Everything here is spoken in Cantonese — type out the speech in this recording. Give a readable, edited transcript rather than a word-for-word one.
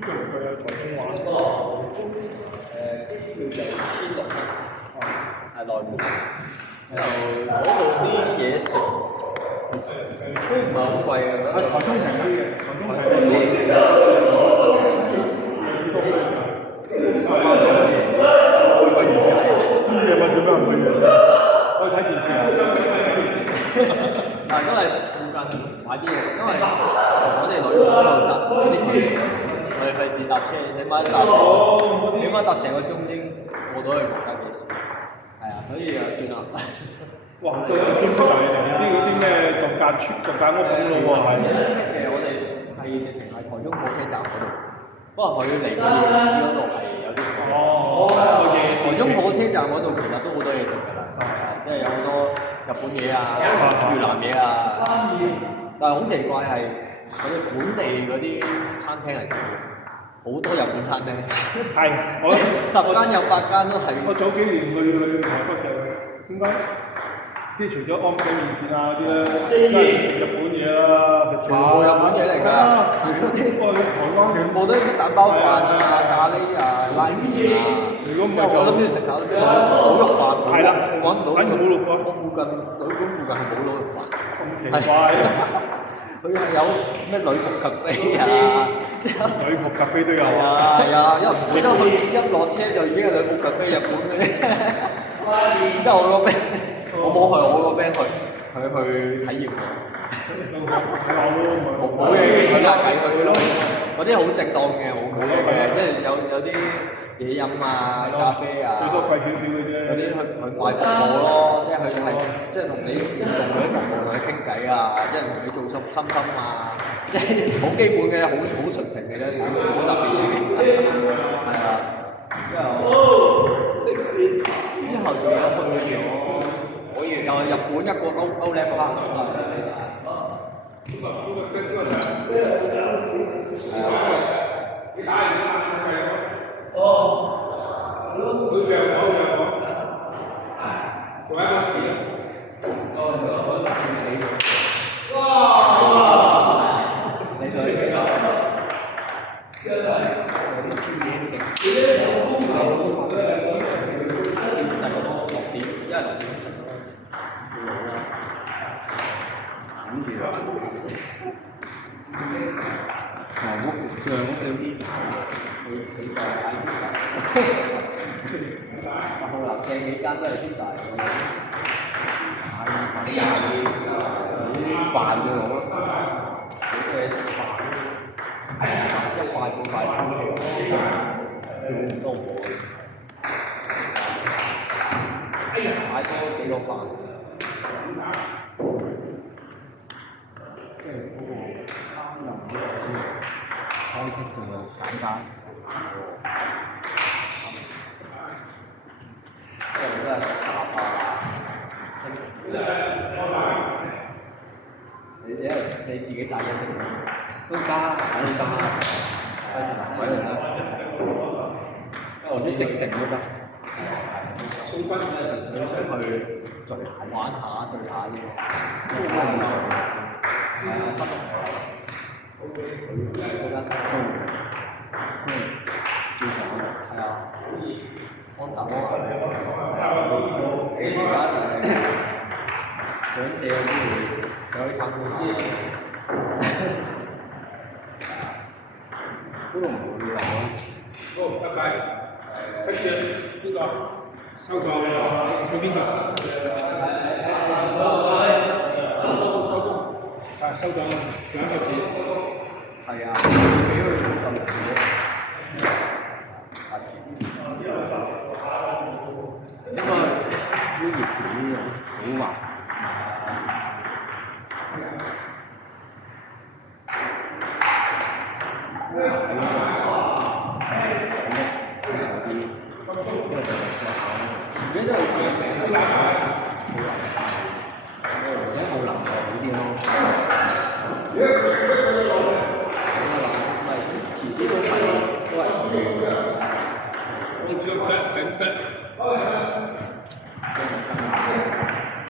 佢有台中玩。機票就1600蚊，係內門。就嗰度啲嘢食都唔係好貴嘅，台中平啲嘅，台中平啲。你有冇做咩唔去嘅？我去睇電視。但係都係附近買啲嘢食，因為我哋旅遊嗰度揸啲距離，我哋費事搭車，起碼搭成個鐘先過到去國家幾時？係啊，所以就算啦。哇！都係邊度嚟㗎？呢嗰啲咩度假屋咁咯喎，係。我哋係直情係台中火車站嗰度，不過佢離個夜市嗰度係有啲遠。台中火車站嗰度其實都好多嘢食㗎啦，即係有好多日本嘢啊、越南嘢啊，但係好奇怪係佢哋本地嗰啲餐廳係少嘅，好多日本餐廳。係，我10間有8間都係。我早幾年去台北就點解？即係除咗安仔麵線啊嗰啲咧，真係食日本嘢啦，全部日本嘢嚟㗎。全部都係啲蛋包飯啊、咖喱啊、拉麵啊。如果唔係我諗住食下啲滷肉飯。係啦，我揾唔到。反正冇滷飯。我附近旅館附近係冇滷肉飯。咁奇怪。佢係有咩女僕咖啡啊，即係女僕咖啡都有。係啊，一落車就已經係女僕咖啡日本嘅。之後我個 friend，我冇去，我個 friend 去體驗過。冇嘢嘅，佢又計佢咯。嗰啲好正當嘅，冇嘢嘅，即係有啲嘢飲啊、咖啡啊。最多貴少少嘅啫。嗰啲去賣服務咯，即係佢係即係同你用嗰啲服務同你傾偈啊，即係同你做心啊，即係好基本嘅，好純情嘅啫，冇特別嘢。係啊，之後仲有去咗，可以又係日本一個歐靚巴。正幾間都係輸曬，飯嘅我，好多嘢食飯，一塊半塊飯，仲多我，買多幾個飯，即係嗰個餐又唔好開式仲有簡單。即係都係茶啊，你自己帶嘢食都加，都加，費事難為人啦。或者食定都得。送君咧就你想去聚玩下聚下啫，都唔錯。係啊，新龍頭。嗰間新租。最長係啊。安達安，而家想借個機會上去參觀下。嗰度唔會有啊。好，拜拜。跟住邊個？收咗去邊個？收咗，仲有一個錢。係啊，俾佢咁嚟嘅。因為呢熱潮呢好滑。